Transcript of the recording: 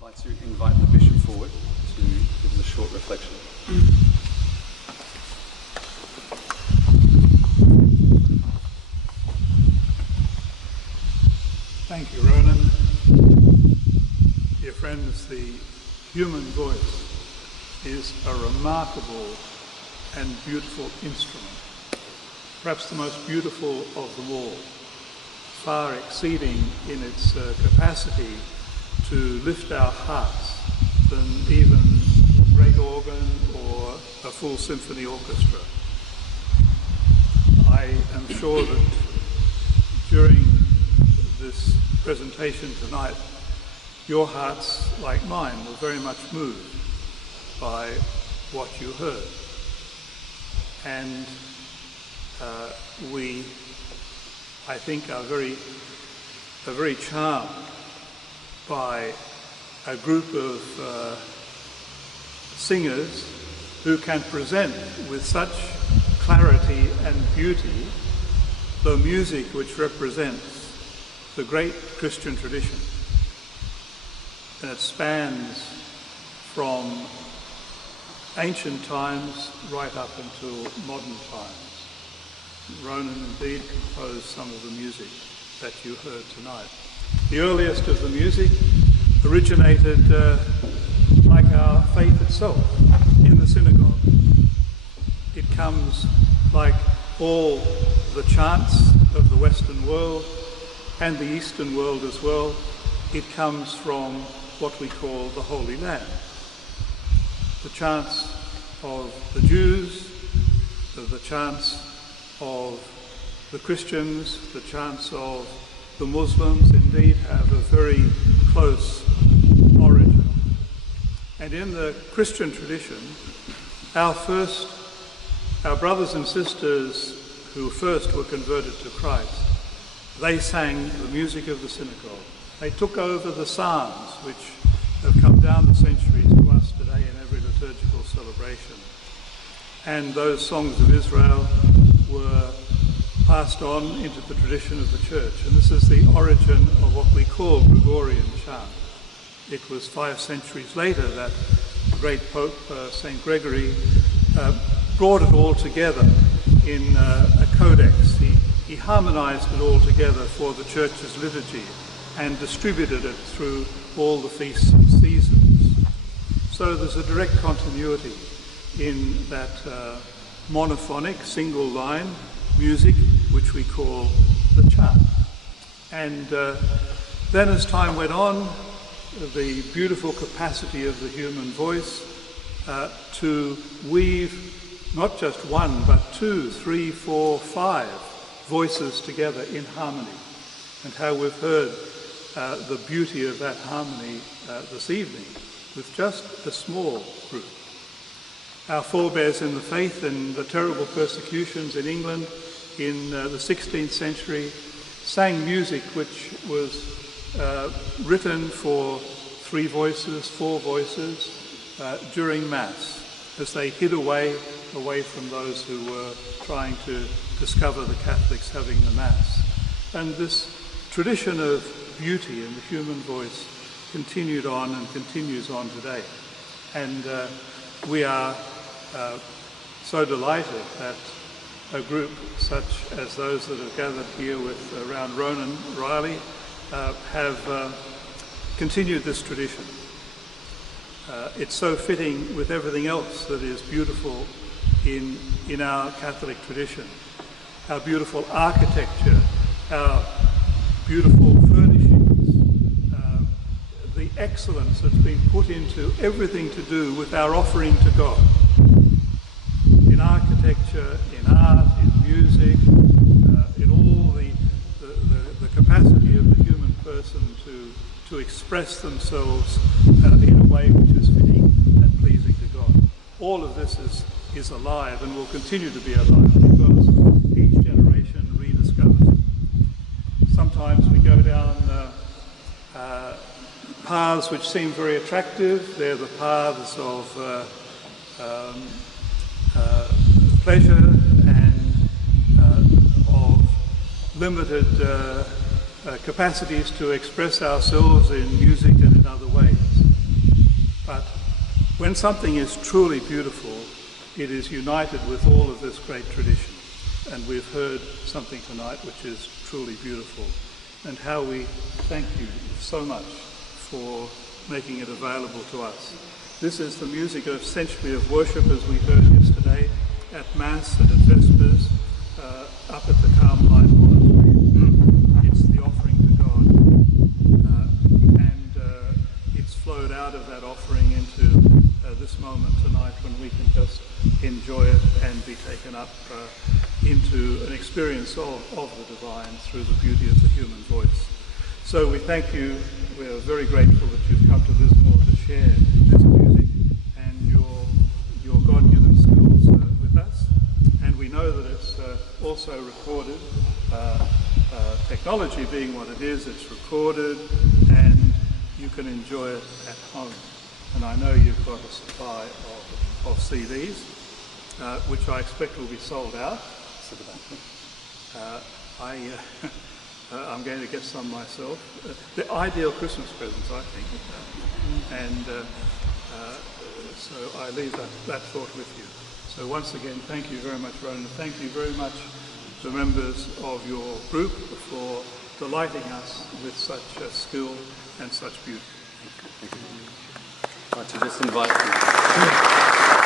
I'd like to invite the Bishop forward to give us a short reflection. Thank you, Ronan. Dear friends, the human voice is a remarkable and beautiful instrument, perhaps the most beautiful of them all, far exceeding in its capacity to lift our hearts than even a great organ or a full symphony orchestra. I am sure that during this presentation tonight, your hearts, like mine, were very much moved by what you heard. And we, I think, are very charmed by a group of singers who can present with such clarity and beauty the music which represents the great Christian tradition. And it spans from ancient times right up until modern times. Ronan indeed composed some of the music that you heard tonight. The earliest of the music originated, like our faith itself, in the synagogue. It comes, like all the chants of the Western world and the Eastern world as well, it comes from what we call the Holy Land. The chants of the Jews, the chants of the Christians, the chants of the Muslims indeed have a very close origin. And in the Christian tradition, our brothers and sisters who first were converted to Christ, they sang the music of the synagogue. They took over the psalms, which have come down the centuries to us today in every liturgical celebration. And those songs of Israel were passed on into the tradition of the church. And this is the origin of what we call Gregorian chant. It was 5 centuries later that the great Pope, St. Gregory, brought it all together in a codex. He harmonized it all together for the church's liturgy and distributed it through all the feasts and seasons. So there's a direct continuity in that monophonic, single line music, which we call the chant. And then as time went on, the beautiful capacity of the human voice to weave not just one, but 2, 3, 4, 5 voices together in harmony. And how we've heard the beauty of that harmony this evening with just a small group. Our forebears in the faith in the terrible persecutions in England in the 16th century sang music which was written for 3 voices, 4 voices during Mass, as they hid away from those who were trying to discover the Catholics having the Mass. And this tradition of beauty in the human voice continued on and continues on today. And we are so delighted that a group such as those that have gathered here around Ronan Riley have continued this tradition. It's so fitting with everything else that is beautiful in our Catholic tradition. Our beautiful architecture, our beautiful furnishings, the excellence that's been put into everything to do with our offering to God. In architecture, in art, in music, in all the capacity of the human person to express themselves in a way which is fitting and pleasing to God. All of this is alive and will continue to be alive because each generation rediscovers it. Sometimes we go down paths which seem very attractive. They're the paths of pleasure and of limited capacities to express ourselves in music and in other ways. But when something is truly beautiful, it is united with all of this great tradition. And we've heard something tonight which is truly beautiful. And how we thank you so much for making it available to us. This is the music essentially of worship, as we heard yesterday at Mass and at Vespers, up at the Carmelite Monastery. It's the offering to God, and it's flowed out of that offering into this moment tonight when we can just enjoy it and be taken up into an experience of the divine through the beauty of the human voice. So we thank you. We are very grateful that you've come to Lismore to share this music and your God-given skills with us. And we know that it's also recorded. Technology being what it is, it's recorded and you can enjoy it at home. And I know you've got a supply of CDs, which I expect will be sold out. I'm going to get some myself. The ideal Christmas presents, I think. And so I leave that thought with you. So once again, thank you very much, Ronan. Thank you very much, the members of your group, for delighting us with such skill and such beauty. I'd like to just invite you.